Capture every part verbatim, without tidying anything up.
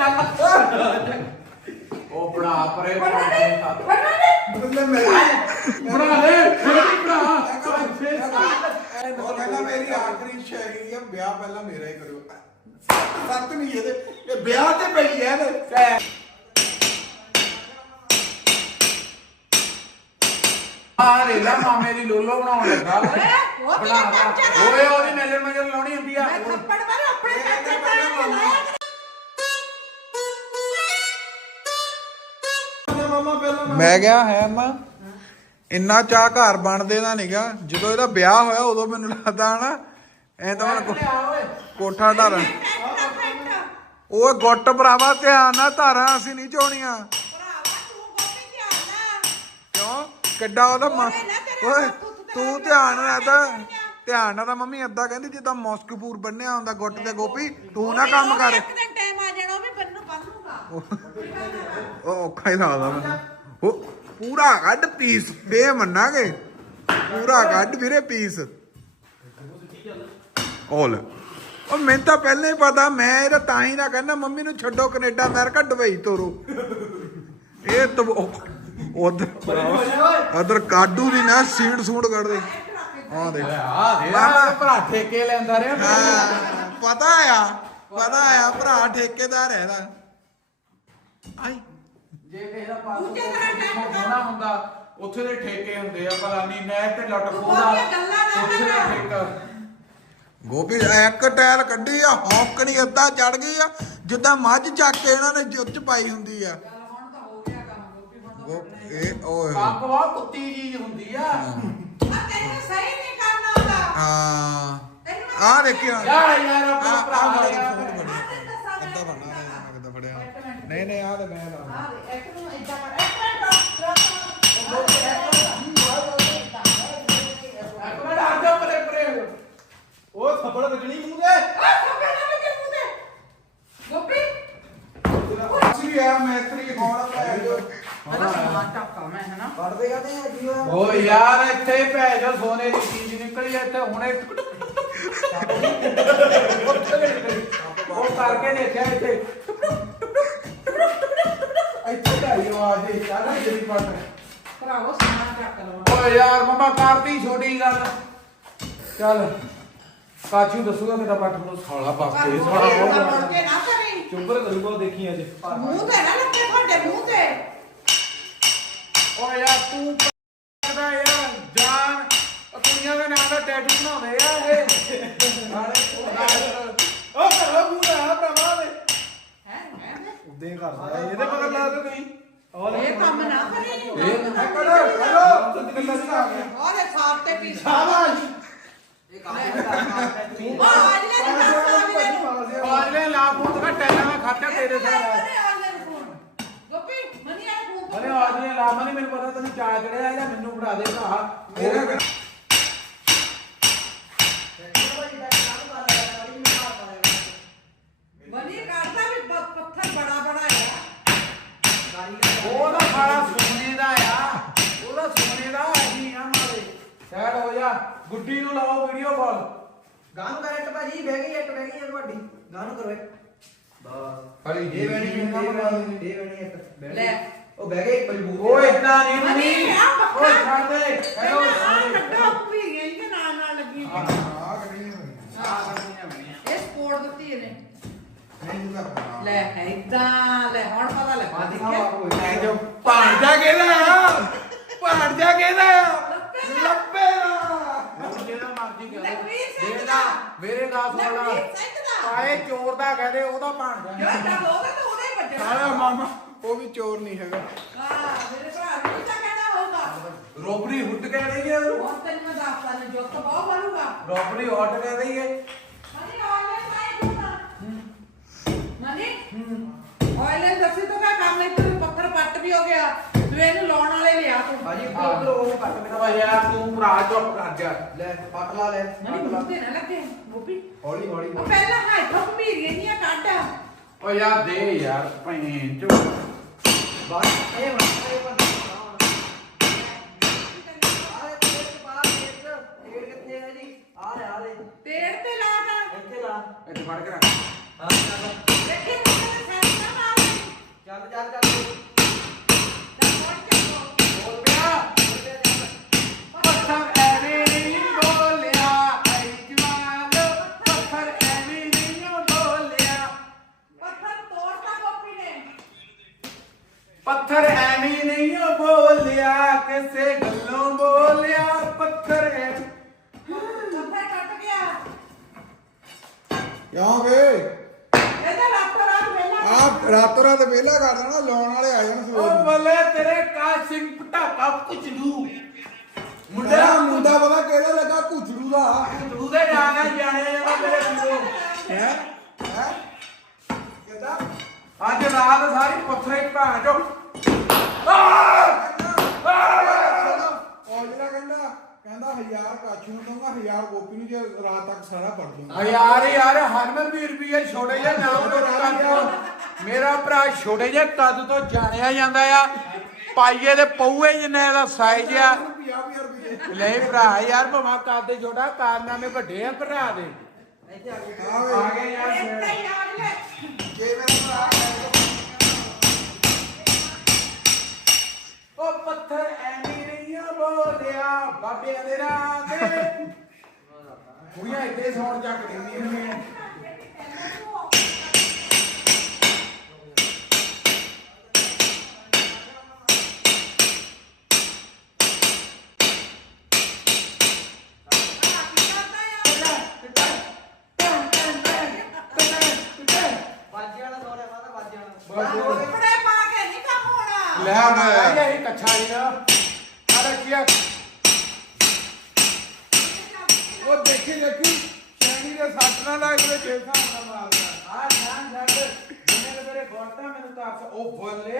ਉਹ ਬਣਾ ਪਰੇ ਬਣਾ ਦੇ ਬਣਾ ਦੇ ਬਣਾ ਉਹ ਕਹਿੰਦਾ ਮੇਰੀ ਆਖਰੀ ਇੱਛਾ ਹੈਗੀ ਆ ਵਿਆਹ ਪਹਿਲਾਂ ਮੇਰਾ ਹੀ ਕਰਿਓ। ਸੱਤ ਨਹੀਂ ਇਹਦੇ ਇਹ ਵਿਆਹ ਤੇ ਪਈ ਐ ਤੇ ਆ ਰੇਲਾ ਮਾਮੇ ਦੀ ਲੋਲੋ ਬਣਾਉਣ ਲੱਗਾ ਬਣਾ ਓਏ ਉਹਦੀ ਨਜ਼ਰ ਮਜ਼ਰ ਲਾਉਣੀ ਹੁੰਦੀ ਆ ਥੱਪੜ ਮਾਰ ਆਪਣੇ ਚਾਚੇ ਤਾਏ ਨੂੰ ਲਾਇਆ ਮਾਮਾ ਪਹਿਲਾਂ ਮੈਂ ਗਿਆ ਹੈ ਮਾਂ ਇੰਨਾ ਚਾਹ ਘਰ ਬਣਦੇ ਦਾ ਨਹੀਂਗਾ ਜਦੋਂ ਇਹਦਾ ਵਿਆਹ ਹੋਇਆ ਉਦੋਂ ਮੈਨੂੰ ਲੱਗਦਾ ਹਨਾ ਐ ਤਾਂ ਹੁਣ ਕੋਠਾ ਢਾਰਾਂ ਉਹ ਗੁੱਟ ਭਰਾਵਾ ਧਿਆਨ ਨਾਲ ਧਾਰਾਂ ਅਸੀਂ ਨਹੀਂ ਚੋਣੀਆਂ ਕਿਉਂ ਕਿੱਡਾ ਉਹਦਾ ਓਏ ਤੂੰ ਧਿਆਨ ਨਾਲ ਤਾਂ ਧਿਆਨ ਨਾਲ ਤਾਂ ਮੰਮੀ ਏਦਾਂ ਕਹਿੰਦੀ ਜਿੱਦਾਂ ਮੌਸਕਪੂਰ ਬੰਨਿਆ ਹੁੰਦਾ ਗੁੱਟ ਤੇ ਗੋਪੀ ਤੂੰ ਨਾ ਕੰਮ ਕਰ ਇੱਕ ਦਿਨ ਟਾਈਮ ਆ ਜਾਣਾ ਉਹ ਵੀ ਬੰਨੂ ਬੰਨੂਗਾ ਉਹ ਔਖਾ ਹੀ ਲੱਗਦਾ ਮੈਨੂੰ ਉਹ ਪੂਰਾ ਕੱਢ ਪੀਸ ਫੇ ਮੰਨਾਂਗੇ ਪੂਰਾ ਕੱਢ ਵੀਰੇ ਪੀਸ ਓਲ ਉਹ ਮੈਨੂੰ ਤਾਂ ਪਹਿਲਾਂ ਹੀ ਪਤਾ ਮੈਂ ਇਹਦਾ ਤਾਂ ਹੀ ਨਾ ਕਹਿੰਦਾ ਮੰਮੀ ਨੂੰ ਛੱਡੋ ਕੈਨੇਡਾ ਅਮਰੀਕਾ ਦੁਬਈ ਤੋਰੋ ਇਹ ਤਾਂ ਉਧਰ ਉਧਰ ਕਾਡੂ ਦੀ ਨਾ ਸੀੜ ਸੂੜ ਕੱਢਦੇ ਆ ਦੇਖ ਆ ਦੇ ਭਰਾ ਠੇਕੇ ਲੈਂਦਾ ਰਿਹਾ ਪਤਾ ਆ ਪਤਾ ਆ ਭਰਾ ਠੇਕੇਦਾਰ ਹੈ ਇਹਦਾ ਆਈ ਜੇ ਕਿਸੇ ਦਾ ਪਾਸ ਹੋਣਾ ਹੁੰਦਾ ਉੱਥੇ ਦੇ ਠੇਕੇ ਹੁੰਦੇ ਆ ਭਲਾ ਨਹੀਂ ਨਹਿਰ ਤੇ ਲੁੱਟ ਖੋਦਾ ਉੱਥੇ ਦੇ ਠੇਕਾ ਗੋਪੀ ਇੱਕ ਟਾਇਲ ਕੱਢੀ ਆ ਹੌਂਕਣੀ ਅੱਧਾ ਚੜ ਗਈ ਆ ਜਿੱਦਾਂ ਮੱਝ ਚੱਕ ਕੇ ਇਹਨਾਂ ਨੇ ਜੁੱਚ ਪਾਈ ਹੁੰਦੀ ਆ ਇਹ ਓਏ ਕੰਮ ਬਹੁਤ ਕੁੱਤੀ ਚੀਜ਼ ਹੁੰਦੀ ਆ ਤੈਨੂੰ ਸਹੀ ਨਹੀਂ ਕਰਨਾ ਹੁੰਦਾ ਹਾਂ ਆ ਦੇਖਿਓ ਯਾਰ ਯਾਰ ਆਪਣਾ ਭਰਾ ਅੱਧਾ ਬਣਨਾ ਕਿੱਦਾਂ ਫੜਿਆ ਨਹੀਂ ਨਹੀਂ ਆ ਤੇ ਮੈਂ ਲਾ ਇੱਕ ਨੂੰ ਇਦਾਂ ਕਰ ਇੱਕ ਮਿੰਟ ਆ ਜਾ ਪਰੇ ਪਰੇ ਉਹ ਥੱਪੜ ਵੱਜਣੀ ਮੂੰਹ ਤੇ ਗੋਪੀ ਅਸਲੀ ਆ ਮੈਤਰੀ ਕੌਣ ਲੈ ਜੋ ਪੜਦੇ ਕਾਤੇ ਆ ਜੀ ਓ ਯਾਰ ਇੱਥੇ ਹੀ ਭੈ ਜੋ ਸੋਨੇ ਦੀ ਚੀਜ਼ ਨਿਕਲੀ ਇੱਥੇ ਹੁਣੇ ਉਹ ਕਰਕੇ ਦੇਖਿਆ ਇੱਥੇ ਇੱਥੇ ਢਾਈ ਆਵਾਜ਼ ਦੇ ਚੱਲ ਜਿਹੜੀ ਪੱਟ ਭਰਾਵੋ ਸਮਾਨ ਚੱਕ ਲਓ ਓ ਯਾਰ ਮਮਾ ਕਰਤੀ ਛੋਟੀ ਗੱਲ ਚੱਲ ਕਾਚੂ ਦੱਸੂਗਾ ਕਿਤਾ ਪੱਟ ਨੂੰ ਸਾਲਾ ਬਸਤੇ ਸਾਲਾ ਬਹੁਤ ਮੁੜ ਕੇ ਨਾ ਕਰੀ ਚੁੰਬਰ ਕਰੂਗਾ ਦੇਖੀ ਅੱਜ ਮੂੰਹ ਤੇ ਨਾ ਲੱਗੇ ਤੁਹਾਡੇ ਮੂੰਹ ਤੇ ਓ ਯਾਰ ਤੂੰ ਪੱਕਦਾ ਯਾਰ ਜਾਨ ਉਹ ਕੁੜੀਆਂ ਦੇ ਨਾਂ ਦਾ ਟੈਟੂ ਬਣਾਉਂਦੇ ਆ ਇਹ ਨਾਲੇ ਉਹ ਕਰੋ ਮੂੰਹ ਆ ਭਰਾਵਾ ਦੇ ਹੈ ਹੈ ਉਦਾਂ ਹੀ ਕਰਦਾ ਇਹਦੇ ਪਤਾ ਲੱਗਦਾ ਨਹੀਂ ਇਹ ਕੰਮ ਨਾ ਕਰੀ ਇਹ ਕਰੋ ਕਰੋ ਕਿੰਨਾ ਸੀ ਆ ਗਿਆ ਉਹਦੇ ਸਾਫ ਤੇ ਪੀਸ ਸ਼ਾਬਾਸ਼ ਉਹ ਅੱਜ ਲੈ ਆਜਲੇ ਲਾ ਫੋਨ ਤੇ ਟੈਲਾਂ ਦਾ ਖਾਤਾ ਤੇਰੇ ਸਾਰਾ ਗੋਪੀ ਮਨੀ ਆ ਫੋਨ ਅਰੇ ਆਜਲੇ ਲਾ ਮਨੀ ਮੈਨੂੰ ਪਤਾ ਤੈਨੂੰ ਚਾ ਚੜਿਆ ਇਹਦਾ ਮੈਨੂੰ ਫੜਾ ਦੇ ਭਰਾ ਮੇਰਾ ਮਨੀ ਕਰਦਾ ਵੀ ਪ- ਪੱਥਰ ਬੜਾ ਬੜਾ ਹੈ ਉਹਦਾ ਸਾਰਾ ਸੋਨੇ ਦਾ ਆ ਉਹਦਾ ਸੋਨੇ ਦਾ ਅਸੀਂ ਆ ਮਾਰੇ ਸਾਈਡ ਹੋ ਜਾ ਗੁੱਡੀ ਨੂੰ ਲਾਓ ਵੀਡੀਓ ਕਾਲ ਗਾਂ ਕਰ ਇੱਕ ਭਾਜੀ ਬਹਿ ਗਈ ਇੱਕ ਬਹਿ ਗਈ ਤੁਹਾਡੀ ਗਾਂ ਨੂੰ ਕਰੋ ਇੱਕ ਬਸ ਹਲੀ ਇਹ ਬਹਿਣੀ ਇਹ ਬਹਿਣੀ ਇਹ ਬਹਿਣੀ ਇੱਕ ਲੈ ਉਹ ਬਹਿ ਗਈ ਮਜਬੂਰ ਓਏ ਇਦਾਂ ਨਹੀਂ ਮਨੀ ਮਨੀ ਆ ਬੱਕਾ ਓਏ ਛੱਡ ਦੇ ਹੈਲੋ ਲੱਗਾ ਵੀ ਗਈ ਤੇ ਨਾਲ ਨਾਲ ਲੱਗੀ ਆ ਕਰੀ ਇਹ ਸਪੋਰਟ ਦਿੱਤੀ ਇਹਨੇ ਨਹੀਂ ਦਾ ਲੈ ਇਦਾਂ ਲੈ ਹੁਣ ਪਤਾ ਲੱਗਾ ਦੇਖਿਆ ਐ ਜੋ ਭਾਂਜਾ ਕਿਹਦਾ ਆ ਭਾਂਜਾ ਕਿਹਦਾ ਆ ਲੱਭੇ ਦਾ ਜਿਹੜਾ ਮਰਜੀ ਕਹੇ ਲਖਵੀਰ ਸਿੰਘ ਇਹਦਾ ਦਾ। ਮੇਰੇ ਦਾ ਸੋਣਾ ਲਖਵੀਰ ਸਿੰਘ ਦਾ। ਆਏ ਚੋਰ ਦਾ ਕਹਦੇ ਉਹਦਾ ਭਾਂਜਾ ਜਿਹੜਾ ਡਰ ਹੋਗਾ ਤਾਂ ਉਹਦਾ ਹੀ ਵੱਜਣਾ ਸਾਰਾ ਮਾਮਾ ਉਹ ਵੀ ਚੋਰ ਨਹੀਂ ਹੈਗਾ ਹਾਂ ਮੇਰੇ ਭਰਾ ਨੂੰ ਤਾਂ ਕਹਿਣਾ ਹੋਊਗਾ ਰੋਬਰੀ ਹੁੱਟ ਕਹਿ ਰਹੀ ਹੈ ਹੁਣ ਤੈਨੂੰ ਮੈਂ ਦੱਸਦਾ ਨੇ ਜੁੱਤ ਬਹੁਤ ਮਾਰੂਗਾ ਰੋਬਰੀ ਹੌਟ ਕਹਿ ਰਹੀ ਹੈ ਮਨੀ ਆਇਲੈਂਡ ਆਏ ਤੂੰ ਮਨੀ ਆਇਲੈਂਡ ਦੱਸੀ ਤਾਂ ਮੈਂ ਕੰਮ ਇੱਥੇ ਪੱਥਰ ਪੱਟ ਵੀ ਹੋ ਗਿਆ ਤੂੰ ਇਹਨੂੰ ਲਾਉਣ ਵਾਲੇ ਲਿਆ ਤੂੰ ਭਾਜੀ ਉੱਧਰ ਉਹ ਕੱਟ ਮੇਰਾ ਓਏ ਯਾਰ ਤੂੰ ਭਰਾ ਚੁੱਪ ਕਰ ਜਾ ਲੈ ਪੱਟ ਲਾ ਲੈ ਮਨੀ ਮੂੰਹ ਤੇ ਨਾ ਲੱਗੇ ਗੋਪੀ ਹੌਲੀ ਹੌਲੀ ਉਹ ਪਹਿਲਾਂ ਹਾਈ ਥੱਪ ਭੀਰੀਆਂ ਨਹੀਂ ਕੱਢ ਓ ਯਾਰ ਦੇ ਯਾਰ ਭੈਣ ਚੋ ਬਸ ਇਹ ਬਸ ਇਹ ਬੰਦ ਆਏ ਤੇਰੇ ਕੇ ਬਾਹਰ ਇੱਕ ਢੇੜ ਕਿੱਥੇ ਹੈ ਜੀ ਆ ਲੈ ਆ ਲੈ ਤੇੜ ਤੇ ਲਾ ਤਾ ਇੱਥੇ ਲਾ ਇੱਥੇ ਫੜ ਕੇ ਰੱਖ ਹਾਂ ਚੱਲ ਦੇਖੀ ਮੁੰਡੇ ਦੇ ਸੈਂਸ ਨਾ ਪੱਥਰ ਐਵੇਂ ਨਹੀਂ ਓ ਬੋਲਿਆ ਕਿਸੇ ਗੱਲੋਂ ਬੋਲਿਆ ਪੱਥਰ ਐ ਪੱਥਰ ਕੱਟ ਗਿਆ ਕਿਉਂ ਵੇ ਇਹਦਾ ਰਾਤੋਂ ਰਾਤ ਵੇਲਾ ਆਪ ਰਾਤੋਂ ਰਾਤ ਵਿਹਲਾ ਕਰ ਦੇਣਾ ਲਾਉਣ ਵਾਲੇ ਆ ਜਾਣ ਓ ਸਵੇਰ ਨੂੰ। ਬੱਲੇ ਤੇਰੇ ਕਾਸਿਮ ਪਟਾਕਾ ਕੁਚੜੂ ਮੁੰਡਾ ਮੁੰਡਾ ਮੁੰਡਾ ਪਤਾ ਕਿਹੜਾ ਲੱਗਾ ਕੁਚੜੂ ਦਾ ਕੁਚੜੂ ਦੇ ਜਾਣਾ ਜਾਣੇ ਜਾਂਦਾ ਮੇਰੇ ਵੀਰੋ ਹੈ ਹੈ ਕਿਦਾਂ ਅੱਜ ਰਾਤ ਸਾਰੀ ਪੱਥਰੇ ਭਾਂ ਚੋ ਉਹ ਜਿਹੜਾ ਕਹਿੰਦਾ ਕਹਿੰਦਾ ਹਜ਼ਾਰ ਕਾਛੂ ਨੂੰ ਦਊਂਗਾ ਹਜ਼ਾਰ ਗੋਪੀ ਨੂੰ ਜੇ ਰਾਤ ਤੱਕ ਸਾਰਾ ਪੜ ਦੂੰਗਾ ਆ ਯਾਰ ਯਾਰ ਹਰਮਨ ਵੀਰ ਵੀ ਇਹ ਛੋਟੇ ਜਿਹੇ ਨਾਮ ਤੋਂ ਕੱਦ ਤੋਂ ਮੇਰਾ ਭਰਾ ਛੋਟੇ ਜਿਹੇ ਕੱਦ ਤੋਂ ਜਾਣਿਆ ਜਾਂਦਾ ਆ ਪਾਈਏ ਦੇ ਪਊਏ ਜਿੰਨੇ ਇਹਦਾ ਸਾਈਜ਼ ਆ ਲੈ ਭਰਾ ਯਾਰ ਭਮਾ ਕੱਦ ਛੋਟਾ ਕਾਰਨਾਮੇ ਵੱਡੇ ਆ ਭਰਾ ਦੇ ਇੱਥੇ ਆ ਕੇ ਆ ਗਏ ਯਾਰ ਇੱਥੇ ਹੀ ਆ ਗਏ ਜੇ ਮੇਰਾ ਉਹ ਪੱਥਰ ਐਵੇਂ ਨਹੀਂ ਆ ਬੋਲਿਆ ਬਾਬਿਆਂ ਦੇ ਨਾਂ ਤੇ ਕੁੜੀਆਂ ਇੱਥੇ ਸੌਣ ਚੱਕ ਦਿੰਦੀਆਂ ਨੇ ਬਾਜੇ ਵਾਲਾ ਸੌ ਲਿਆ ਮਾਤਾ ਬਾਜੇ ਵਾਲਾ ਕੱਪੜੇ ਪਾ ਕੇ ਨਹੀਂ ਕੰਮ ਹੋਣਾ ਲੈ ਮੈਂ ਇਹ ਕੱਛਾ ਹੀ ਨਾ ਅਰੇ ਕੀ ਆ ਉਹ ਦੇਖੀ ਦੇਖੀ ਸ਼ੈਣੀ ਦੇ ਸੱਟ ਨਾਲ ਲੱਗ ਕੇ ਛੇ ਸਾਲ ਦਾ ਮਾਰਦਾ ਆ ਜਾਨ ਛੱਡ ਜਿੰਨੇ ਦੇ ਮੇਰੇ ਗੋਟਾ ਮੈਨੂੰ ਤਾਂ ਅਕਸ ਉਹ ਬੋਲੇ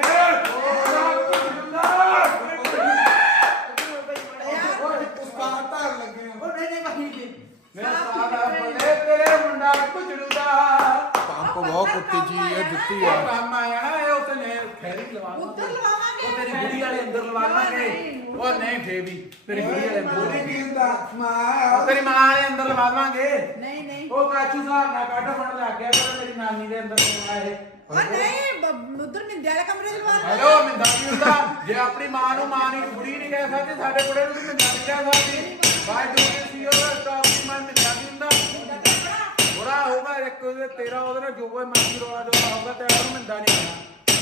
ਉਸਤਾਦ ਧਾਰ ਲੱਗੇ ਆ ਉਹ ਨਹੀਂ ਨਹੀਂ ਬਾਕੀ ਜੀ ਮੇਰਾ ਸਾਡਾ ਬੋਲੇ ਤੇਰੇ ਮੁੰਡਾ ਕੁਚੜੂ ਦਾ ਪੰਪ ਬਹੁਤ ਕੁੱਤੀ ਜੀ ਇਹ ਦਿੱਤੀ ਆ ਉਹ ਕੰਮ ਆਇਆ ਨਾ ਇਹ ਉਸੇ ਨੇ ਫੇਰੀ ਲਵਾ ਉੱਧਰ ਲਵਾਵਾਂਗੇ ਉਹ ਤੇਰੀ ਬੁੜੀ ਵਾਲੇ ਅੰਦਰ ਲਵਾਵਾਂਗੇ ਉਹ ਨਹੀਂ ਫੇਬੀ ਤੇਰੀ ਬੁੜੀ ਵਾਲੇ ਪੂਰੀ ਅੰਦਰ ਟੀਮ ਦਾ ਉਹ ਮਾਂ ਤੇਰੀ ਮਾਂ ਵਾਲੇ ਅੰਦਰ ਲਵਾਵਾਂਗੇ ਨਹੀਂ ਨਹੀਂ ਉਹ ਕਾਚੂ ਸਾਹਿਬ ਨਾਲ ਕੱਢ ਫੜ ਲੱਗ ਗਿਆ ਪਰ ਮੇਰੀ ਨਾਨੀ ਦੇ ਅੰਦਰ ਲਵਾਇਆ ਇਹ ਉਹ ਨਹੀਂ ਬ- ਉੱਧਰ ਮਿੰਦੇ ਵਾਲੇ ਕਮਰੇ ਚ ਲਵਾ ਲਓ। ਹੈਲੋ ਮਿੰਦਾ ਨਹੀਂ ਹੁੰਦਾ ਜੇ ਆਪਣੀ ਮਾਂ ਨੂੰ ਮਾਂ ਨਹੀਂ ਬੁੜੀ ਨਹੀਂ ਕਹਿ ਸਕਦੀ ਸਾਡੇ ਬੁੜੇ ਨੂੰ ਵੀ ਮਿੰਦਾ ਨਹੀਂ ਕਹਿ ਸਕਦੀ ਬਾਈ ਦੂਜੇ ਸੀ ਉਹ ਤਾਂ ਆਪਣੀ ਮਾਂ ਮਿੰਦਾ ਨਹੀਂ ਹੁੰਦਾ ਬੁਰਾ ਹੋਊਗਾ ਇੱਕ ਉਹਦੇ ਤੇਰਾ ਉਹਦੇ ਨਾਲ ਜੋ ਕੋਈ ਮਰਜ਼ੀ ਰੋਲਾ ਜੋ ਹੋਊਗਾ ਤੇ ਉਹਨੂੰ ਮਿੰਦਾ ਨਹੀਂ ਕਹਿਣਾ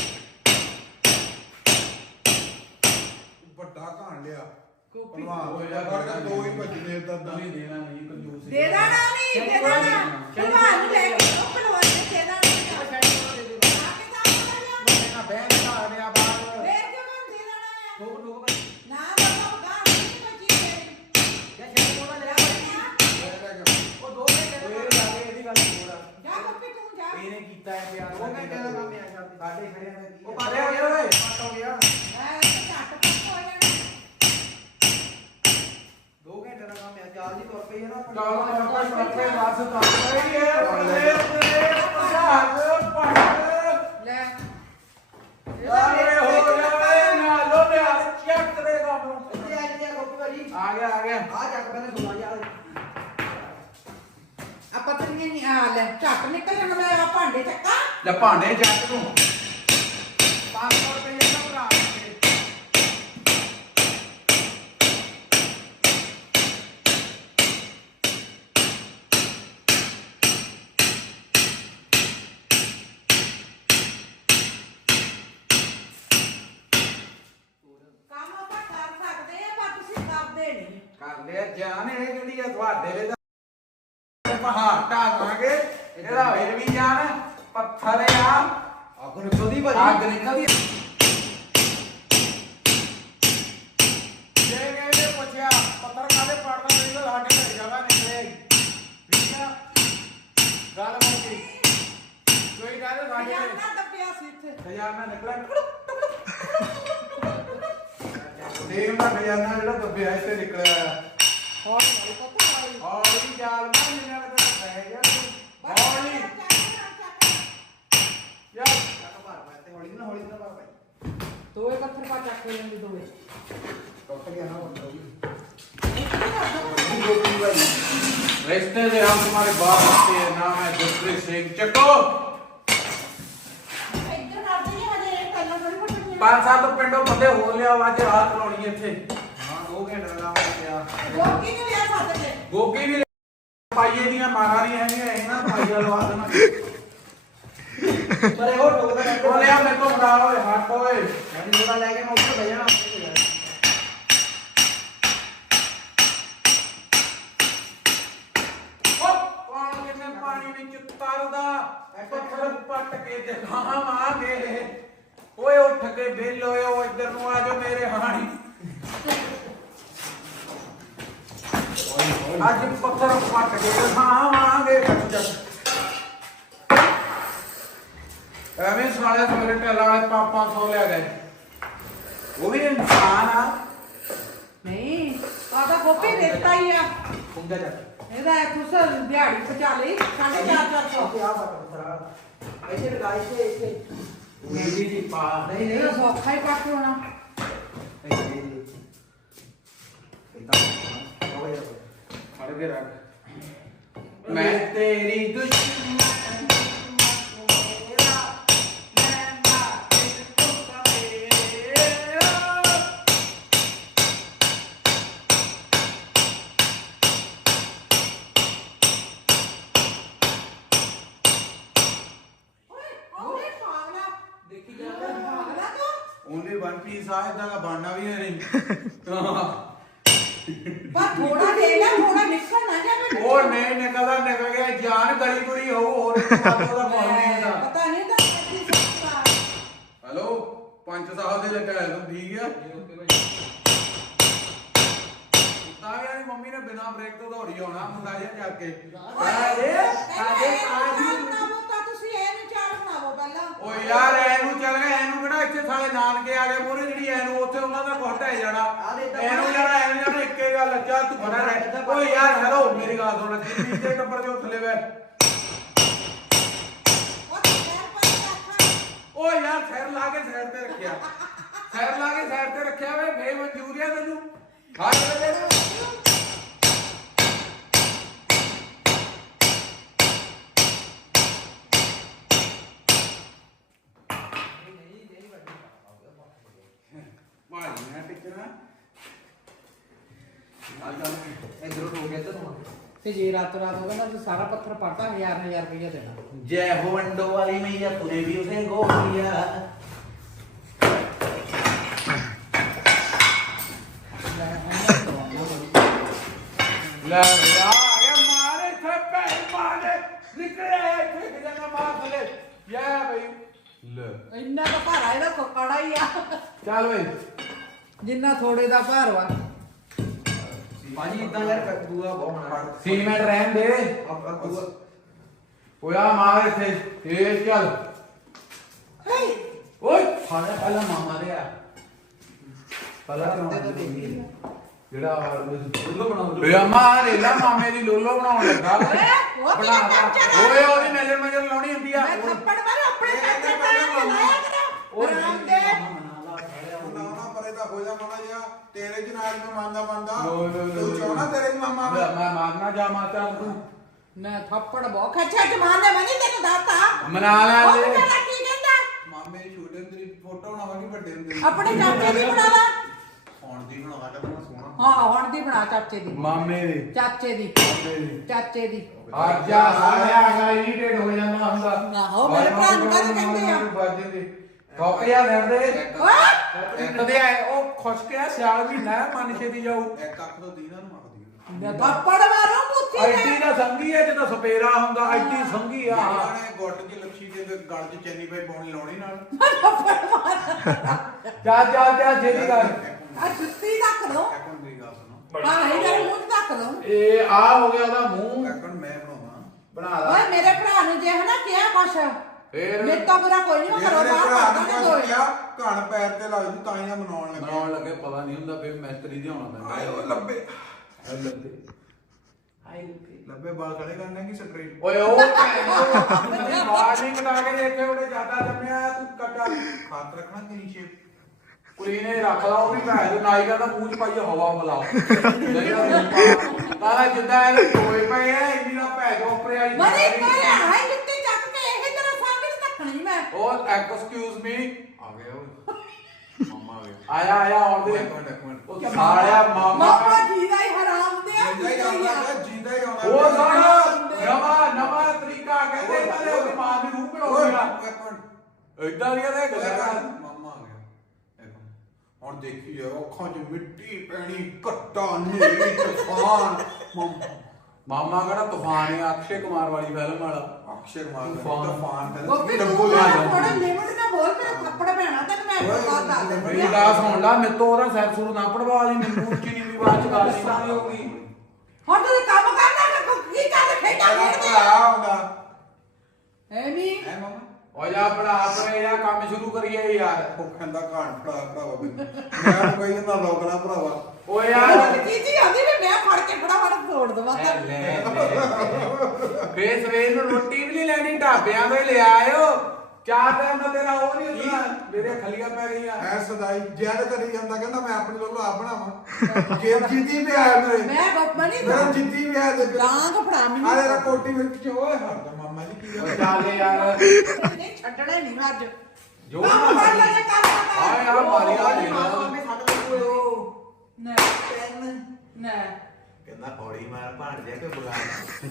ਵੱਡਾ ਘਾਣ ਲਿਆ ਕੋਪੀ ਵਰਗਾ ਦੋ ਹੀ ਭੱਜਦੇ ਦਾ ਨਹੀਂ ਦੇਣਾ ਨਹੀਂ ਕੰਜੂਸ ਦੇ ਦੇਣਾ ਨਹੀਂ ਦੇ ਦੇਣਾ ਭਲਵਾਨ ਨੂੰ ਲੈ ਕੇ ਉਹ ਭਲਵਾਨ ਨੇ ਦੇ ਦੇਣਾ ਨਹੀਂ ਆ ਕੇ ਤਾਂ ਲਿਆ ਨਾ ਬੈਂਕ ਦਾ ਆ ਗਿਆ ਬਾਹਰ ਵੇਚ ਕੇ ਮੈਂ ਦੇ ਦੇਣਾ ਆ ਦੋ ਦੋ ਬਾਈ ਨਾ ਬਾਬਾ ਗਾਂ ਨਹੀਂ ਕੋਈ ਚੀਜ਼ ਜਾਂ ਛੇ ਕੋਲ ਲੈ ਉਹ ਦੋ ਘੰਟੇ ਦਾ ਇਹ ਲਾਗੇ ਇਹਦੀ ਗੱਲ ਹੋਰ ਆ ਜਾ ਕੋਪੀ ਤੂੰ ਜਾ ਇਹਨੇ ਕੀਤਾ ਹੈ ਪਿਆਰ ਦੋ ਘੰਟੇ ਦਾ ਕੰਮ ਆ ਜਾਂਦੇ ਸਾਡੇ ਖੜਿਆਂ ਦਾ ਕੀ ਉਹ ਆ? ਪਾਰੇ ਹੋ ਗਿਆ ਓਏ ਪਾਟ ਹੋ ਗਿਆ ਮੈਂ ਤੇ ਘੱਟ ਪੱਕ ਹੋ ਜਾਣਾ ਦੋ ਘੰਟੇ ਦਾ ਕੰਮ ਆ ਚਾਲ ਦੀ ਤੁਰ ਪਈ ਹੈ ਨਾ ਕਾਲਾ ਮਾਰਕਾ ਸੱਤੇ ਵਾਸ ਤਾਂ ਰਹੀ ਹੈ ਬੱਲੇ ਬੱਲੇ ਪਸਾਰ ਪੜ ਲੈ ਆਰੇ ਹੋ ਜਾਵੇ ਨਾ ਲੋਨੇ ਆ ਚੱਕ ਦੇ ਕੰਮ ਨੂੰ ਇੱਥੇ ਆ ਜੀ ਗੋਪੀ ਭਾਜੀ ਆ ਗਿਆ ਆ ਗਿਆ ਆ ਚੱਕ ਪਹਿਲੇ ਸੁਣਾ ਯਾਰ ਆ ਪਤਨੀ ਨਹੀਂ ਆ ਲੈ ਝੱਟ ਨਿਕਲ ਜਾਣਾ ਮੈਂ ਆ ਭਾਂਡੇ ਚੱਕਾਂ ਲੈ ਭਾਂਡੇ ਚੱਕ ਨੂੰ ਪੰਜ ਸੌ ਰੁਪਏ ਦਾ ਭਰਾ ਦੇ। ਕੰਮ ਆਪਾਂ ਕਰ ਸਕਦੇ ਆ ਪਰ ਤੁਸੀਂ ਕਰਦੇ ਨਹੀਂ ਕਰ ਲਿਆ ਜਾਨ ਇਹ ਜਿਹੜੀ ਆ ਤੁਹਾਡੇ ਲਈ ਤਾਂ ਪਹਾੜ ਢਾਵਾਂਗੇ ਇਹਦਾ ਫਿਰ ਵੀ ਜਾਨ ਪੱਥਰ ਆ ਅੱਗ ਨਿਕਲਦੀ ਅੱਗ ਭਾਜੀ ਨਿਕਲਦੀ ਜੇ ਇਹਨੇ ਪੁੱਛਿਆ ਪੱਥਰ ਕਾਦੇ ਪੜਦਾ ਨਹੀਂ ਤਾਂ ਸਾਡੇ ਘਰੇ ਜਗ੍ਹਾ ਨਿਕਲੇ ਠੀਕ ਆ ਗੱਲ ਮੁੱਕੀ ਕੋਈ ਗੱਲ ਸਾਡੇ ਯਾਰ ਘਰੇ ਨਾ ਦੱਬਿਆ ਸੀ ਇੱਥੇ ਖਜ਼ਾਨਾ ਨਿਕਲਿਆ ਦੇਵ ਦਾ ਖਜ਼ਾਨਾ ਜਿਹੜਾ ਦੱਬਿਆ ਇੱਥੇ ਨਿਕਲਿਆ ਆ ਹੋਰ ਨਹੀਂ ਪਤਾ ਹੋਈ ਹੌਲੀ ਜਾਲ ਮਾਰ ਨਿਕਲਿਆ ਤਾਂ ਪੈ ਗਿਆ ਹੌਲੀ ਯਾਰ ਚੱਕ ਭਰ ਪਾ ਤੇ ਹੌਲੀ ਨਾ ਹੌਲੀ ਨਾ ਭਰ ਭਾਈ ਦੋਏ ਪੱਥਰ ਪਾ ਚੱਕ ਕੇ ਲੈਂਦੇ ਦੋਏ ਟੁੱਟ ਗਿਆ ਨਾ ਉਹ रिश्ते से हम तुम्हारे बाप आते हैं नाम है गुरप्रीत सिंह चको ਇੱਧਰ ਕਰਦੇ ਨਹੀਂ ਹਜੇ ਪਹਿਲਾਂ ਥੋੜੀ ਫਟਣੀ पांच सात पिंडों बंदे हो लिया आज रात लाउणी ਇੱਥੇ ਹਾਂ ਦੋ ਘੰਟੇ ਦਾ ਕੰਮ ਪਿਆ ਗੋਕੀ ਨੂੰ ਲਿਆ ਸੱਦ ਕੇ ਗੋਗੀ ਵੀ ਪਾਈਏ ਦੀਆਂ ਮਾਰਾਂ ਨਹੀਂ ਹੈਗੀਆਂ ਇਹਨਾਂ ਪਾਈਆ ਲਵਾ ਦੇਣਾ ਪਰ ਇਹ ਹੋਰ ਟੋਕਦਾ ਉਹ ਲਿਆ ਮੇਰੇ ਤੋਂ ਬਣਾ ਓਏ ਹੱਟ ਓਏ ਜੋੜਾ ਲੈ ਕੇ ਮੈਂ ਉੱਥੇ ਬਹਿ ਜਾਣਾ ਕੌਣ ਕਿੰਨੇ ਪਾਣੀ ਵਿੱਚ ਤਰਦਾ ਪੱਥਰ ਪੱਟ ਕੇ ਦਿਖਾਵਾਂਗੇ ਓਏ ਉੱਠ ਕੇ ਬਿੱਲ ਓਏ ਉਹ ਇੱਧਰ ਨੂੰ ਆ ਜਾ ਮੇਰੇ ਹਾਣੀ ਅੱਜ ਪੱਥਰ ਪੱਟ ਕੇ ਦਿਖਾਵਾਂਗੇ ਐਵੇਂ ਸਾਲੇ ਸਵੇਰੇ ਟੈਲਾ ਵਾਲੇ ਪਾਪਾ ਸੌ ਲਿਆ ਗਏ ਉਹ ਵੀ ਇਨਸਾਨ ਆ ਨਹੀਂ ਆ ਤਾਂ ਗੋਪੀ ਦਿੱਤਾ ਹੀ ਆ ਹੁੰਦਾ ਜਾ ਇਹਦਾ ਕੁਛ ਦਿਹਾੜੀ ਪਚਾ ਲਈ ਸਾਢੇ ਚਾਰ ਚਾਰ ਸੌ ਕਿਆ ਬਾਤ ऐसे लगाई थे ऐसे ਮੇਰੀ ਜੀ ਪਾ नहीं ਇਹ नहीं ਸੌਖਾ ਹੀ ਪੱਟ ਹੋਣਾ ऐसे इतना हो गया ਫੜ ਕੇ ਰੱਖ ਮੈਂ ਤੇਰੀ ਦੁਸ਼ਮਣ ਮੇਰਾ ਮੈਂ ਮਾਰੇ ਤੂੰ ਕਰੇ ਓਏ ਓਏ ਪਾਗਲਾ ਦੇਖੀ ਜਾ ਪਾਗਲਾ ਤੂੰ ਓਨਲੀ ਵਨ ਪੀਸ ਆ ਇਦਾਂ ਦਾ ਬਣਨਾ ਵੀ ਨਹੀਂ ਹਾਂ ਪਰ ਥੋੜਾ ਦੇ ਲੈ ਥੋੜਾ ਨਿਕਲ ਨਾ ਜਾਵੇ ਉਹ ਨਹੀਂ ਨਿਕਲਦਾ ਨਿਕਲ ਗਿਆ ਜਾਨ ਗਲੀ ਗੁਲੀ ਹੋ ਹੋਰ ਬਾਤੋਂ ਦਾ ਕੋਈ ਨਹੀਂ ਹੁੰਦਾ ਪਤਾ ਨਹੀਂ ਤਾਂ ਕੀ ਸੋਚਦਾ ਹੈਲੋ ਪੰਜ ਸਾਹਿਬ ਦੇ ਲੱਗਾ ਤੂੰ ਠੀਕ ਆ ਤਾਂ ਯਾਰੀ ਮੰਮੀ ਨੇ ਬਿਨਾ ਬ੍ਰੇਕ ਤੋਂ ਦੌੜੀ ਆਉਣਾ ਮੁੰਡਾ ਜਿਹਾ ਜਾ ਕੇ ਅਰੇ ਸਾਡੇ ਆਜੀ ਬਣਾਵੋ ਤਾਂ ਤੁਸੀਂ ਇਹਨੂੰ ਚਾਰ ਬਣਾਵੋ ਪਹਿਲਾਂ ਓ ਯਾਰ ਐਨੂੰ ਚੱਲ ਗਿਆ ਐਨੂੰ ਕਿਹੜਾ ਇੱਥੇ ਸਾਲੇ ਨਾਨਕੇ ਆ ਗਏ ਮੂਰੇ ਜਿਹੜੀ ਐਨੂੰ ਉੱਥੇ ਉਹਨਾਂ ਦਾ ਕੋਟਾ ਹੈ ਜਾਣਾ ਐਨੂੰ ਜਾਣਾ ਐਨੂੰ ਜਾਣਾ ਇੱਕੇ ਗੱਲ ਚੱਲ ਤੂੰ ਖੜਾ ਰਹਿ ਓ ਯਾਰ ਹੈਲੋ ਮੇਰੀ ਗੱਲ ਸੁਣ ਕਿੰਨੀ ਤੇ ਟੱਪਰ ਦੇ ਉੱਥੇ ਵੇ ਉਹ ਪੈਰ ਪਾ ਰੱਖਾ ਓ ਯਾਰ ਸਿਰ ਲਾ ਕੇ ਸਾਈਡ ਤੇ ਰੱਖਿਆ ਸਿਰ ਲਾ ਕੇ ਸਾਈਡ ਤੇ ਰੱਖਿਆ ਵੇ ਬੇਮਨਜ਼ੂਰੀਆ ਤੈਨੂੰ ਖਾ ਲੈ ਭਾਜੀ ਮੈਂ ਟਿਕਣਾ इधर हो गया तो ਤੇ ਜੇ ਰਾਤ ਰਾਤ ਹੋ ਗਿਆ ਤਾਂ ਸਾਰਾ ਪੱਥਰ ਪੜਦਾ ਹਜ਼ਾਰ ਹਜ਼ਾਰ ਰੁਪਇਆ ਦੇਣਾ जय हो वंडो वाली मैया तूने भी उसे गोद लिया ਲੈ ਯਾ ਆ ਗਿਆ ਮਾਰੇ ਥੱਪੇ ਮਾਰੇ ਨਿਕਲੇ ਇੱਥੇ ਕਿਹਦਾ ਮਾਰ ਥਲੇ ਯਾ ਬਈ ਲੈ ਇੰਨਾ ਤਾਂ ਭਾਰਾ ਇਹਦਾ ਕੋਕੜਾ ਹੀ ਆ ਚੱਲ ਬਈ ਜਿੰਨਾ ਥੋੜੇ ਦਾ ਭਾਰ ਵਾ पाजी इतना यार कद्दूआ बहुत बड़ा ਸੀਮੈਂਟ ਰਹਿਣ ਦੇ अब कद्दूआ ਹੋਇਆ ਮਾਰ ਇੱਥੇ ਇਹ ਚੱਲ ਹੇ ਓਏ ਖਾਣਾ ਪਹਿਲਾਂ ਮਾਮਾ ਦੇ ਆ ਪਹਿਲਾਂ करते तो ਤੇ देखिए ਜਿਹੜਾ ਲੋਲੋ ਬਣਾਉਂਦਾ ਓਏ ਅਮਾ ਰੇਲਾ ਮਾਮੇ ਦੀ ਲੋਲੋ ਬਣਾਉਣ ਲੱਗਾ ਓਏ, ਉਹ ਬਣਾ ਕਿਹੜਾ ਤਾ। ਕੰਚਰ ਆ? ਓਏ ਉਹਦੀ ਨਜ਼ਰ ਮਜ਼ਰ ਲਾਉਣੀ ਹੁੰਦੀ ਆ ਮੈਂ ਥੱਪੜ ਮਾਰੇ ਆਪਣੇ ਚਾਚੇ ਤਾਏ ਨੂੰ ਲਾਇਆ ਕਰੋ ਓਏ ਰਾਮ ਦੇ ਨਾ ਪਰੇ ਤਾਂ ਹੋ ਜਾ ਮਾੜਾ ਜਿਹਾ ਤੇਰੇ ਚ ਨਾਲ ਮੈਂ ਮੰਨਦਾ ਮੰਨਦਾ ਲੋ, ਲੋ, ਲੋ, ਤੂੰ ਚਾਹਣਾ ਤੇਰੇ ਚ ਮਾਮਾ ਆਵੇ। ਮੈਂ ਮਾਰਨਾ ਜਾ ਮਾਤਾ ਤੂੰ ਮੈਂ ਥੱਪੜ ਬਹੁਤ ਖੱਚਾ ਜਮਾਨੇ ਮੈਂ ਨਹੀਂ ਤੈਨੂੰ ਦੱਸਤਾ ਮਨਾ ਲੈ ਉਹ ਲੈ। ਕਹਿੰਦਾ ਕੀ ਕਹਿੰਦਾ ਮਾਮੇ ਦੀ ਛੋਟੇ ਹੁੰਦੇ ਦੀ ਫੋਟੋ ਬਣਾਵਾਂਗੀ ਵੱਡੇ ਹੁੰਦੇ ਦੀ। ਆਪਣੇ ਚਾਚੇ ਦੀ ਬਣਾ ਲਾ ਹੁਣ ਦੀ ਬਣਾਵਾ ਕਹਿੰਦਾ ਸੋਹਣਾ ਹਾਂ ਹੁਣ ਦੀ ਬਣਾ ਚਾਚੇ ਦੀ ਮਾਮੇ ਦੇ ਚਾਚੇ ਦੀ ਮਾਮੇ ਦੇ ਚਾਚੇ ਦੀ ਅੱਜ ਆ ਸਾਲਿਆ ਗਾ ਇਰੀਟੇਟ ਹੋ ਜਾਂਦਾ ਹੁੰਦਾ ਆਹੋ, ਮੇਰੇ ਭਰਾ ਨੂੰ ਕਾਹਦੇ ਕਹਿੰਦੇ ਆ? ਬਾਜੇ ਕਾਪੀਆਂ ਲੈਂਦੇ ਓਏ ਕਦੇ ਆਏ ਉਹ ਖੁਸ਼ ਕੇ ਸਿਆਲ ਮਹੀਨਾ ਹੈ ਮਨ ਛੇਤੀ ਜਾਊ ਇੱਕ ਅੱਖ ਤੋਂ ਦੀਨਾ ਨੂੰ ਮੱਖਦੀ ਮੈਂ ਥੱਪੜ ਮਾਰੋ ਪੁੱਛੀ ਐਡੀ ਦਾ ਸੰਗੀ ਹੈ ਜਦੋਂ ਸਪੇਰਾ ਹੁੰਦਾ ਐਡੀ ਸੰਗੀ ਆ ਨੇ ਗੁੱਟ ਚ ਲੱਛੀ ਦੇ ਗਲ ਚ ਚੈਨੀ ਪਾਈ ਪਾਉਣੀ ਲਾਉਣੀ ਨਾਲ ਜਾ ਜਾ ਜਾ ਜਿਹੜੀ ਗੱਲ ਆ ਜੁੱਤੀ ਰੱਖ ਲਓ ਇੱਕ ਹੁਣ ਮੇਰੀ ਗੱਲ ਸੁਣੋ ਹਾਂ ਇਹ ਮੇਰੇ ਮੂੰਹ 'ਚ ਰੱਖ ਲਓ ਇਹ ਆ ਹੋ ਗਿਆ ਉਹਦਾ ਮੂੰਹ ਇੱਕ ਹੁਣ ਮੈਂ ਬਣਾਵਾਂ ਬਣਾ ਲਾ ਓਏ ਮੇਰੇ ਭਰਾ ਨੂੰ ਜੇ ਹਨਾ ਕਿਹਾ ਕੁਛ ਫੇਰ ਮੇਰੇ ਤੋਂ ਬੁਰਾ ਕੋਈ ਨਹੀਂ ਜੇ ਕਰੋ ਮੇਰੇ ਬਾਹਰ ਭਰਾ ਕੱਢ ਨੂੰ ਕੇ ਕੁਛ ਦੋਏ ਕਿਹਾ ਘਣ ਪੈਰ ਤੇ ਲੱਗ ਜੂ ਤਾਂ ਹੀ ਨਾ ਮਨਾਉਣ ਲੱਗੇ ਬਣਾਉਣ ਲੱਗੇ ਪਤਾ ਨਹੀਂ ਹੁੰਦਾ ਫੇਰ ਮੈਸਤਰੀ ਦੇ ਆਉਣਾ ਪੈਂਦਾ ਆਏ ਉਹ ਲੱਭੇ ਆਏ ਲੱਭੇ ਆਏ ਲੱਭੇ ਲੱਭੇ ਬਾਲ ਖੜੇ ਕਰਨੇ ਕੀ ਸਟ੍ਰੇਟ ਓਏ ਉਹ ਵਾਰਨਿੰਗ ਕਟਾ ਕੇ ਦੇਖੇ ਉਹਨੇ ਜਿਆਦਾ ਜੰਮਿਆ ਤੂੰ ਕੱਟਾ ਖਾਤ ਰੱਖਣਾ ਤੇਰੀ ਸ਼ੇਪ ਕੁੜੀ ਨੇ ਰੱਖ ਲਾ ਉਹ ਵੀ ਭੈਣ ਦੇ ਨਾਈ ਦਾ ਮੂੰਹ ਚ ਪਾਈ ਹਵਾ ਬਲਾ ਤਾਂ ਜਿੱਦਾਂ ਇਹ ਟੋਏ ਪਏ ਆ ਇੰਨੀ ਨਾ ਭੈ ਜੋ ਉੱਪਰ ਆਈ ਮਰੀ ਕੋਲੇ ਹਾਈ ਜੁੱਤੀ ਚੱਕ ਕੇ ਇਹ ਤੇਰਾ ਸਾਹਮਣੇ ਰੱਖਣੀ ਮੈਂ ਉਹ ਐਕਸਕਿਊਜ਼ ਮੀ ਆ ਗਿਆ ਓਏ ਮਾਮਾ ਆ ਗਿਆ ਆਇਆ ਆਇਆ ਆਉਂਦੇ ਇੱਕ ਮਿੰਟ ਇੱਕ ਮਿੰਟ ਉਹ ਸਾਲਿਆ ਮਾਮਾ ਮਾਮਾ ਜੀ ਦਾ ਹੀ ਹਰਾਮ ਦੇ ਆ ਜਿੰਦਾ ਹੀ ਆਉਂਦਾ ਜਿੰਦਾ ਹੀ ਆਉਂਦਾ ਉਹ ਸਾਡਾ ਨਵਾਂ ਨਵਾਂ ਤਰੀਕਾ ਕਹਿੰਦੇ ਕਹਿੰਦੇ ਉਹਦੀ ਮਾਂ ਦੀ ਰੂਹ ਬਣਾਉਣੀ ਆ ਇੱਕ ਮਿੰਟ ਇਦਾਂ ਦੀਆਂ ਤੇ ਗੱਲਾਂ ਮਾਮਾ ਆ ਗਿਆ ਹੁਣ ਦੇਖੀ ਜਾ ਅੱਖਾਂ 'ਚ ਮਿੱਟੀ ਪੈਣੀ ਘੱਟਾ ਨੇਰੀ ਤੂਫਾਨ ਮਾਮਾ ਕਿਹੜਾ ਤੂਫਾਨ ਹੈ ਅਕਸ਼ੇ ਕੁਮਾਰ ਵਾਲੀ ਫਿਲਮ ਵਾਲਾ ਅਕਸ਼ਰ ਮਾਰ ਤੂਫਾਨ। ਤੂਫਾਨ ਗੋਪੀ ਕਹਿੰਦਾ ਤੂੰ ਡੱਬੂ ਲੈ ਥੋੜਾ ਜਾਂਦੀ ਲਿਮਟ ਨਾਲ ਬੋਲ ਮੇਰੇ ਥੱਪੜ ਪੈਣਾ ਤੈਨੂੰ ਮੈਂ ਇੱਕ ਬਾਤ ਦੱਸ ਦਿੰਦੀ ਮੇਰੀ ਹਾਂ। ਗੱਲ ਸੁਣ ਲਾ ਮੇਰੇ ਤੋਂ ਉਹਦਾ ਸਿਰ ਸੁਰ ਨਾ ਪੜਵਾ ਲਈ ਮੈਨੂੰ ਉੱਚੀ ਨੀਵੀਂ ਆਵਾਜ਼ ਚ ਗੱਲ ਨਹੀਂ ਕਰਨੀ ਹੋਊਗੀ ਹੁਣ ਤੂੰ ਕੰਮ ਕਰਨਾ ਕਿ ਕੋ- ਕੀ ਕਰ ਖੇਡਾਂ ਖੇਡਦੇ ਆ ਭਰਾ ਹੁੰਦਾ ਐ ਨਹੀਂ ਹੈ ਮਾਮਾ ਓ ਜਾ ਆਪਣਾ ਆਪਣੇ ਆ ਕੰਮ ਸ਼ੁਰੂ ਕਰੀਏ ਯਾਰ ਭੁੱਖਾਂ ਦਾ ਘਾਣ ਫੜਾ ਭਰਾਵਾ ਮੈਨੂੰ ਮੈਂ ਕੋਈ ਨਾ ਰੋਕਣਾ ਭਰਾਵਾ ਓ ਯਾਰ ਚੀਚੀ ਆਂਦੀ ਵੀ ਮੈਂ ਫੜ ਕੇ ਫਟਾਫਟ ਤੋੜ ਦਵਾਂ ਲੈ ਲੈ ਫੇਰ ਸਵੇਰ ਨੂੰ ਰੋਟੀ ਵੀ ਨਹੀਂ ਲੈਣੀ ਢਾਬਿਆਂ ਤੋਂ ਹੀ ਲਿਆਇਓ ਚਾਰ ਟਾਈਮ ਦਾ ਤੇਰਾ ਉਹ ਨਹੀਂ ਹੁੰਦਾ ਮੇਰੇ ਖਲੀਆਂ ਪੈ ਗਈਆਂ ਐ ਸਦਾਈ ਜਿਆਦਾ ਕਰੀ ਜਾਂਦਾ ਕਹਿੰਦਾ ਮੈਂ ਆਪਣੇ ਵੱਲੋਂ ਆਪ ਬਣਾਵਾਂ ਜੇਬ ਜਿੱਦੀ ਵੀ ਆਇਆ ਮੇਰੇ ਮੈਂ ਗੋਪਾ ਨਹੀਂ ਮੇਰਾ ਜਿੱਦੀ ਵੀ ਆਇਆ ਤੇ ਡਾਂਗ ਫੜਾ ਮੈਨੂੰ ਆਲੇ ਦਾ ਕੋਟੀ ਵਿੱਚ ਓਏ ਹਰਦਾ ਮਾਮਾ ਜੀ ਕੀ ਓ ਗੱਲ ਚੱਲ ਯਾਰ ਨਹੀਂ ਛੱਡਣਾ ਨਹੀਂ ਮੈਂ ਅੱਜ ਜੋ ਕੰਮ ਕਰ ਲੈ ਜੇ ਕੰਮ ਕਰ ਆ ਯਾਰ ਮਾਰੀ ਆ ਦੇ ਮਾਮੇ ਸਾਡੇ ਕੋਲ ਉਹ ਨਾ ਪੈਨ ਨਾ ਕਹਿੰਦਾ ਹੌਲੀ ਮਾਰ ਭਾਣ ਜੇ ਕੇ ਬੁਲਾ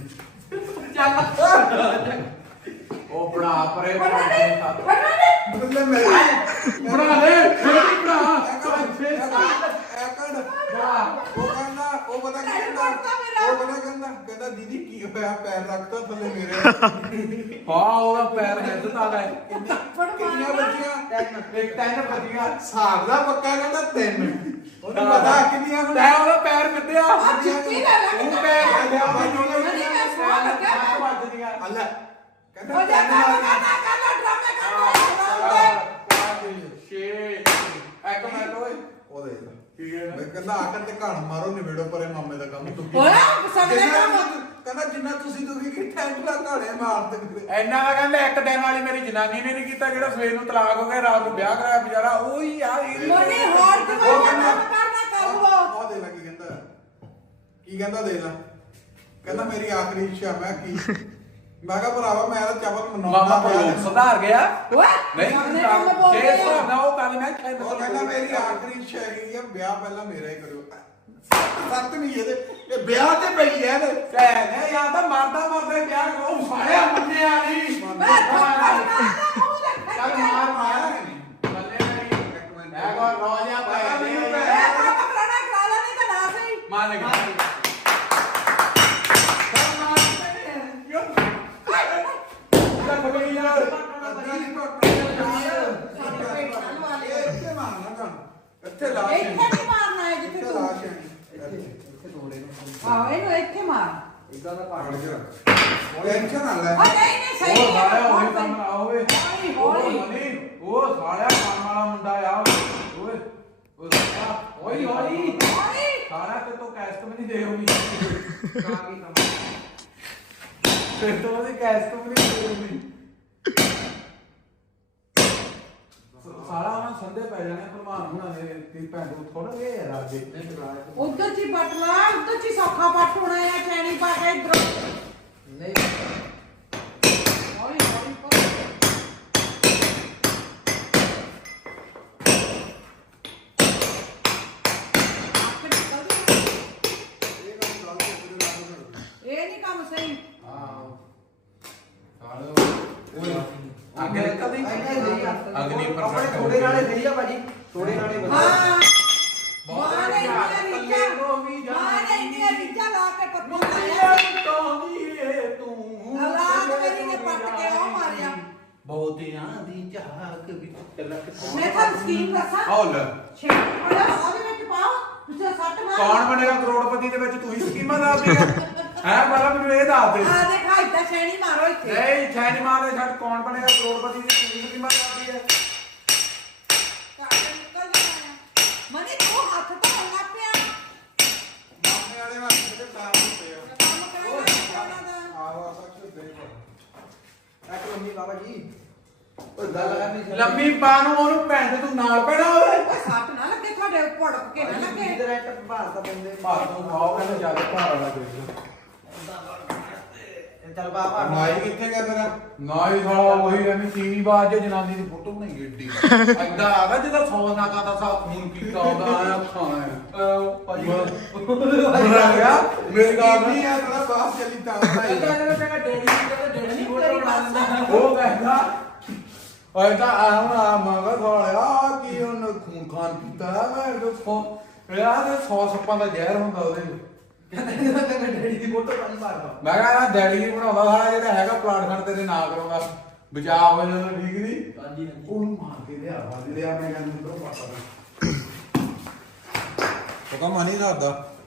ਚੱਲ ਉਹ ਬਣਾ ਪਰੇ ਬਣਾ ਬਣਾ ਦੇ ਦੇ ਬਣਾ ਦੇ ਬਦਲੇ ਮੇਰੇ ਬਣਾ ਦੇ ਛੇਤੀ ਬਣਾ ਐਕੜ ਉਹ ਕਹਿੰਦਾ ਉਹ ਪਤਾ ਕੀ ਕਹਿੰਦਾ ਉਹ ਪਤਾ ਕਹਿੰਦਾ ਕਹਿੰਦਾ ਦੀਦੀ ਕੀ ਹੋਇਆ ਪੈਰ ਰੱਖਤਾ ਥੱਲੇ ਮੇਰੇ ਹਾਂ ਉਹਦਾ ਪੈਰ ਹਿੱਦ ਤਾਂ ਲੈ ਕਿੰਨੀਆਂ ਬੱਚੀਆਂ ਇੱਕ ਤਿੰਨ ਵੱਜੀਆਂ ਹਿਸਾਬ ਦਾ ਪੱਕਾ ਕਹਿੰਦਾ ਤਿੰਨ ਉਹਨੂੰ ਪਤਾ ਕਿੰਨੀਆਂ ਹੁਣ ਤੈ ਉਹਦਾ ਪੈਰ ਮਿੱਧਿਆ ਆ ਚੁੱਕੀ ਲੈ ਲੈ ਉਹ ਪੈਰ ਹਿੱਲਿਆ ਨਹੀਂ ਮੈਂ ਸੁਣ ਲੱਗਾ ਸੱਤ ਵੱਜਦੀਆਂ ਅੱਲਾ ਹੋ ਕਹਿੰਦਾ ਜਾ ਤਿੰਨ ਕੰਮ ਵਾਰ ਕਰਨਾ ਕਰਨਾ ਡਰਾਮੇ ਕਰਨਾ ਛੇ ਇੱਕ ਮਿੰਟ ਓਏ ਉਹ ਦੇ ਲਾ। ਕੀ ਹੈ ਮੈਂ ਕਹਿੰਦਾ ਆਕਰ ਤੇ ਘਾਣ ਮਾਰੋ ਨਿਬੇੜੋ ਪਰੇ ਮਾਮੇ ਦਾ ਕੰਮ ਤੂੰ ਓਏ ਸਗਲੇ ਕੰਮ ਕਹਿੰਦਾ ਜਿੰਨਾ ਤੁਸੀਂ ਦੁਖੀ ਕੀਤਾ ਇੰਨਾ ਘਾਣੇ ਮਾਰ ਦੇ ਐਨਾ ਦਾ ਕਹਿੰਦਾ ਇੱਕ ਦਿਨ ਵਾਲੀ ਮੇਰੀ ਜਨਾਨੀ ਨੇ ਨਹੀਂ ਕੀਤਾ ਜਿਹੜਾ ਸਵੇਰ ਨੂੰ ਤਲਾਕ ਹੋ ਗਿਆ ਰਾਤ ਨੂੰ ਵਿਆਹ ਕਰਾਇਆ ਵਿਚਾਰਾ ਉਹੀ ਯਾਰ ਇਹ ਮੋਨੀ ਹੋਰ ਤੇ ਉਹ ਕੰਮ ਕਹਿੰਦਾ ਕਰਨਾ ਕਰ ਲੋ ਉਹ ਦੇ ਲਾ ਕੀ ਕਹਿੰਦਾ ਕੀ ਕਹਿੰਦਾ ਦੇ ਲਾ ਕਹਿੰਦਾ ਮੇਰੀ ਆਖਰੀ ਇੱਛਾ ਮੈਂ ਕੀ ਮੈਂ ਕਿਹਾ ਭਰਾਵਾ ਮੈਂ ਤਾਂ ਚਵਲ ਮਨਾਉਂਦਾ ਮਾਮਾ ਪਿਆ ਕੋਲ ਸੁਧਾਰ ਗਿਆ ਓਏ ਨਹੀਂ ਸਾਹਮਣੇ ਕੰਮ ਬੋਲ ਜੇ ਰਿਹਾ ਸੁਧਾਰਨਾ ਉਹ ਕੱਲ ਮੈਂ ਖੈਰ ਉਹ ਕਹਿੰਦਾ ਮੇਰੀ ਆਖਰੀ ਇੱਛਾ ਹੈਗੀ ਆ ਵਿਆਹ ਪਹਿਲਾਂ ਮੇਰਾ ਹੀ ਕਰਿਓ ਸੱਤ ਨਹੀਂ ਇਹਦੇ ਇਹ ਵਿਆਹ ਤੇ ਪਈ ਐ ਇਹਦੇ ਭੈਣੇ ਯਾਰ ਤਾਂ ਮਰਦਾ ਮਰਦਾ ਹੀ ਵਿਆਹ ਕਰੋ ਸਾਲਿਆ ਮੰਨਿਆ ਨਹੀਂ ਮੈਂ ਥੱਪੜ ਮਾਰਨਾ ਮੂੰਹ ਦੇ ਚੱਲ ਮਾਰ ਮਾਰ ਬੱਲੇ ਨਹੀਂ ਮੈਂ ਕੋ ਰੋਜ਼ਿਆ ਪਾਇਆ ਨਹੀਂ ਮੈਂ ਕੰਮ ਕਰਾਣਾ ਕਰਾ ਲੈ ਨਹੀਂ ਤਾਂ ਨਾ ਸਹੀ ਮਾਰ ਲਗਾ ਇੱਥੇ ਮਾਰਨਾ ਕੰਮ ਇੱਥੇ ਲਾ ਇੱਥੇ ਨਹੀਂ ਮਾਰਨਾ ਹੈ ਜਿੱਥੇ ਇੱਥੇ ਤੂੰ ਲਾ ਇੱਥੇ ਤੋੜੇ ਆਹ ਇਹਨੂੰ ਇੱਥੇ ਮਾਰ ਇਦਾਂ ਦਾ ਫੜ ਕੇ ਰੱਖ ਟੈਨਸ਼ਨ ਨਾ ਲੈ ਓ ਨਹੀਂ ਨਹੀਂ ਸਹੀ ਉਹ ਸਾਲਿਆ ਉਹੀ ਕੰਮ ਨਾ ਹੋਵੇ ਹੌਲੀ ਹੌਲੀ ਉਹ ਸਾਲਿਆ ਕੰਮ ਵਾਲਾ ਮੁੰਡਾ ਆ ਓਏ ਉਹ ਸਾਲਿਆ ਓਏ ਹੌਲੀ ਹੌਲੀ ਸਾਲਿਆ ਤੇ ਤੋਂ ਕੈਸਟ ਵੀ ਨਹੀਂ ਦੇ ਹੋਣੀ ਕਾ ਕੀ ਕੰਮ ਤੇ ਤੋਂ ਉਹਦੀ ਕੈਸਟ ਵੀ ਨਹੀਂ ਦੇ ਹੋਣੀ ਸਾਲਾ ਉਹਨਾਂ ਸੰਦੇ ਪੈ ਜਾਣੇ ਭਲਵਾਨ ਹੁਣਾਂ ਦੇ ਕੀ ਪੈਂਦੂ ਥੋੜਾ ਗਏ ਯਾਰ ਆਗੇ ਉਧਰ ਚੀ ਪੱਟ ਲਾ ਉਧਰ ਚੀ ਸੌਖਾ ਪੱਟ ਹੋਣਾ ਹੈ ਚੈਣੀ ਪਾ ਕੇ ਇਧਰ ਨਹੀਂ ਹੌਲੀ ਹੌਲੀ ਪਾ ਇਹ ਨਹੀਂ ਕੰਮ ਸਹੀ ਅੱਗੇ ਕਦੀ ਅਗਨੀ ਆਪਣੇ ਪਰਫੈਕਟ ਥੋੜੇ ਨਾਲੇ ਸਹੀ ਆ ਭਾਜੀ ਥੋੜੇ ਨਾਲੇ ਵਧੀਆ ਹਾਂ ਬਹੁਤ ਮਾਂ ਨੇ ਵਧੀਆ, ਇੰਨੀਆਂ ਇਕੱਲੇ ਨੂੰ ਵੀ ਰੀਝਾਂ ਜਾਣਾ ਮਾਂ ਨੇ ਇੰਨੀਆਂ ਰੀਝਾਂ ਲਾ ਕੇ ਪੱਪੂ ਲਾਇਆ ਤੂੰ ਔਲਾਦ ਮੇਰੀ ਨੇ ਪੱਟ ਕੇ ਉਹ ਮਾਰਿਆ ਬਹੁਤਿਆਂ ਦੀ ਝਾਕ ਵਿੱਚ ਤਲਕ ਮੈਂ ਤਾਂ ਸਕੀਮ ਦੱਸਾਂ ਹੌਲ ਛੇ ਹੋਇਆ ਉਹਦੇ ਵਿੱਚ ਪਾਓ ਤੁਸੀਂ ਸੱਟ ਮਾਰ ਕੌਣ ਬਣੇਗਾ ਕਰੋੜਪਤੀ ਦੇ ਵਿੱਚ ਤੂੰ ਹੀ ਸਕੀਮਾਂ ਦੱਸਦੀ ਹੈ ਹੈ ਪਹਿਲਾਂ ਮੈਨੂੰ ਇਹ ਦੱਸ ਦੇ ਆ ਦੇਖਾ ਇੱਦਾਂ ਛੇਣੀ ਮਾਰੋ ਇੱਥੇ ਨਹੀਂ ਛੈਨੀ ਮਾਰ ਦੇ ਛੱਡ ਕੌਣ ਬਣੇਗਾ ਕਰੋੜਪਤੀ ਦੀ ਤੂੰ ਹੀ ਸਕੀਮਾਂ ਦੱਸਦੀ ਹੈ ਕਾਹਦੇ ਨਿਕਲ ਜਾਣਾ ਮਨੀ ਤੂੰ ਹੱਥ ਧੋਣ ਲੱਗ ਪਿਆ ਮਾਮੇ ਵਾਲੇ ਵਾਸਤੇ ਤੇ ਕਾਰ ਹੁੰਦੇ ਆ ਕੰਮ ਕਰਾਉਣਾ ਉਹਨਾਂ ਦਾ ਆਹੋ ਆਪਾਂ ਚ ਦੇ ਇੱਕ ਲੰਮੀ ਬਾਬਾ ਜੀ ਉਹ ਗੱਲ ਕਰਨੀ ਲੰਮੀ ਪਾ ਨੂੰ ਉਹਨੂੰ ਭੈਣ ਤੇ ਤੂੰ ਨਾਲ ਪੈਣਾ ਓਏ ਓਏ ਸੱਟ ਨਾ ਲੱਗੇ ਤੁਹਾਡੇ ਭੜਕ ਕੇ ਨਾ ਲੱਗੇ ਇਧਰ ਇੱਕ ਭਾਰ ਤਾਂ ਪੈਂਦੇ ਭਾਰ ਨੂੰ ਖਾਓ ਕਹਿੰਦੇ ਜਿਆਦਾ ਭਾਰ ਵਾਲਾ ਦੇ ਚੱਲ ਬਾਬਾ ਮਾਈ ਕਿੱਥੇ ਗਿਆ ਤੇਰਾ ਨਾ ਹੀ ਸਾਲਾ ਉਹੀ ਐਵੇਂ ਟੀਵੀ ਬਾਅਦ ਜੇ ਜਨਾਨੀ ਦੀ ਫੋਟੋ ਬਣਾਈ ਏਡੀ ਐਡਾ ਆਦਾ ਜਿਹਦਾ ਸੌ ਨਾਕਾਂ ਦਾ ਸਾਹ ਖੂਨ ਪੀਤਾ ਹੁੰਦਾ ਆਇਆ ਖਾਣਾ ਭਾਜੀ ਬੁਰਾ ਗਿਆ ਮੇਰੀ ਗੱਲ ਨਹੀਂ ਆ ਤੇਰਾ ਬਾਪ ਚਲੀ ਤਾਂ ਕਹਿੰਦਾ ਜਦੋਂ ਤੇਰਾ ਡੈਡੀ ਸੀ ਕਹਿੰਦਾ ਡੈਡੀ ਦੀ ਫੋਟੋ ਬਣਾ ਦਿੰਦਾ ਉਹ ਕਹਿੰਦਾ ਓਏ ਤਾਂ ਆਉਣਾ ਮਗਾ ਥੋੜਿਆ ਕੀ ਉਹਨੇ ਖੂਨ ਖਾਨ ਕੀਤਾ ਮੈਂ ਦੱਸੋ ਯਾਰ ਇਹ ਸੌ ਸੱਪਾਂ ਦਾ ਜ਼ਹਿਰ ਹੁੰਦਾ ਉਹਦੇ ਵਿੱਚ ਕਹਿੰਦਾ ਮੈਂ ਡੈਡੀ ਦੀ ਫੋਟੋ ਪਾਣੀ ਮਾਰਦਾ ਮੈਂ ਕਹਿੰਦਾ ਡੈਡੀ ਨਹੀਂ ਬਣਾਉਂਦਾ ਸਾਰਾ ਜਿਹੜਾ ਹੈਗਾ ਪਲਾਟ ਖਣ ਤੇਰੇ ਨਾਂ ਕਰਾਉਂਦਾ ਬਚਾਅ ਹੋ ਜਾਂਦਾ ਠੀਕ ਨਹੀਂ ਹਾਂਜੀ ਹਾਂਜੀ ਉਹਨੂੰ ਮਾਰ ਕੇ ਲਿਆ ਵਾਜ ਲਿਆ ਮੈਂ ਕਹਿੰਦਾ ਉਧਰੋਂ ਪਾਪਾ ਪਤਾ ਮਨੀ ਸਾਦਾ